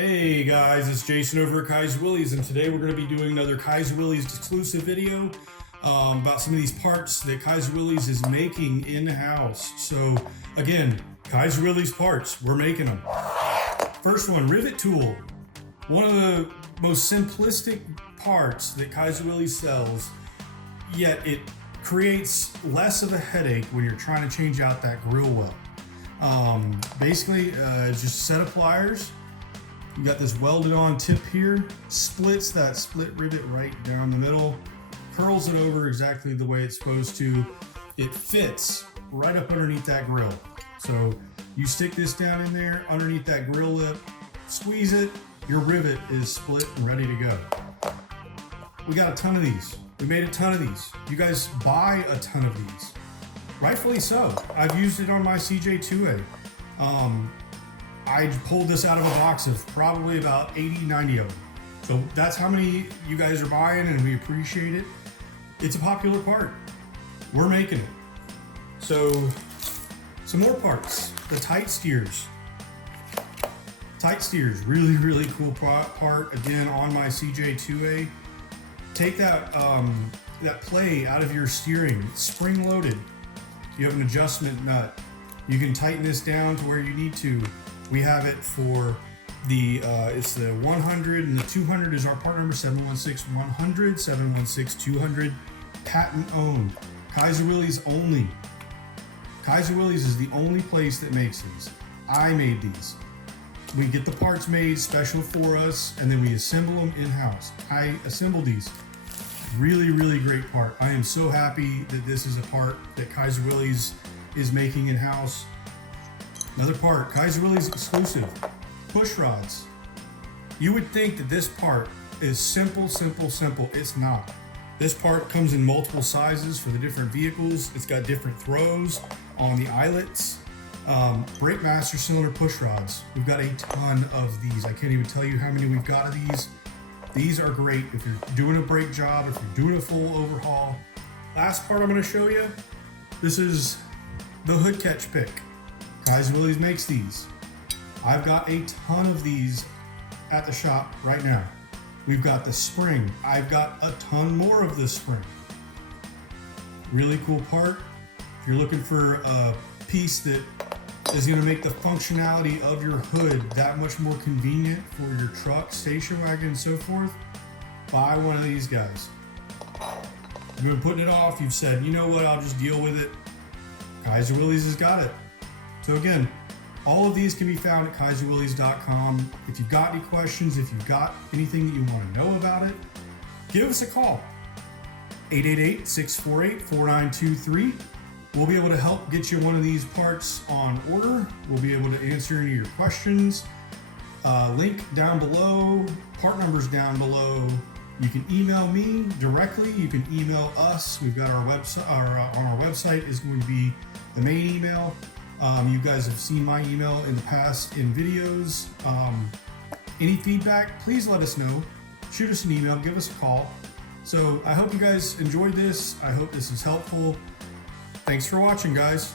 Hey guys, it's Jason over at Kaiser Willys, and today we're going to be doing another Kaiser Willys exclusive video about some of these parts that Kaiser Willys is making in-house. So again, Kaiser Willys parts, we're making them. First one, Rivet Tool. One of the most simplistic parts that Kaiser Willys sells, yet it creates less of a headache when you're trying to change out that grill welt. Basically, it's just a set of pliers. You got this welded on tip here, splits that split rivet right down the middle, curls it over exactly the way it's supposed to. It fits right up underneath that grill. So you stick this down in there underneath that grill lip, squeeze it, your rivet is split and ready to go. We got a ton of these. We made a ton of these. You guys buy a ton of these. Rightfully so. I've used it on my CJ2A. I pulled this out of a box of probably about 80, 90 of them. So that's how many you guys are buying, and we appreciate it. It's a popular part. We're making it. So some more parts. The Tightsteers. Tightsteers, really, really cool part. Again, on my CJ2A. Take that, that play out of your steering. It's spring loaded. You have an adjustment nut. You can tighten this down to where you need to. We have it for the, it's the 100, and the 200 is our part number, 716-100, 716-200, patent owned. Kaiser Willys only. Kaiser Willys is the only place that makes these. I made these. We get the parts made special for us, and then we assemble them in-house. I assembled these. Really, really great part. I am so happy that this is a part that Kaiser Willys is making in-house. Another part, Kaiser Willys exclusive, push rods. You would think that this part is simple, simple, simple. It's not. This part comes in multiple sizes for the different vehicles. It's got different throws on the eyelets. Brake master cylinder push rods. We've got a ton of these. I can't even tell you how many we've got of these. These are great if you're doing a brake job, if you're doing a full overhaul. Last part I'm going to show you, this is the hood catch pick. Kaiser Willys makes these. I've got a ton of these at the shop right now. We've got the spring. I've got a ton more of this spring. Really cool part. If you're looking for a piece that is going to make the functionality of your hood that much more convenient for your truck, station wagon, and so forth, buy one of these guys. You've been putting it off. You've said, you know what, I'll just deal with it. Kaiser Willys has got it. So again, all of these can be found at kaiserwillys.com. If you've got any questions, if you've got anything that you want to know about it, give us a call. 888-648-4923. We'll be able to help get you one of these parts on order. We'll be able to answer any of your questions. Link down below, part numbers down below. You can email me directly. You can email us. We've got our website, on our website is going to be the main email. You guys have seen my email in the past in videos. Any feedback, please let us know. Shoot us an email, give us a call. So I hope you guys enjoyed this. I hope this is helpful. Thanks for watching, guys.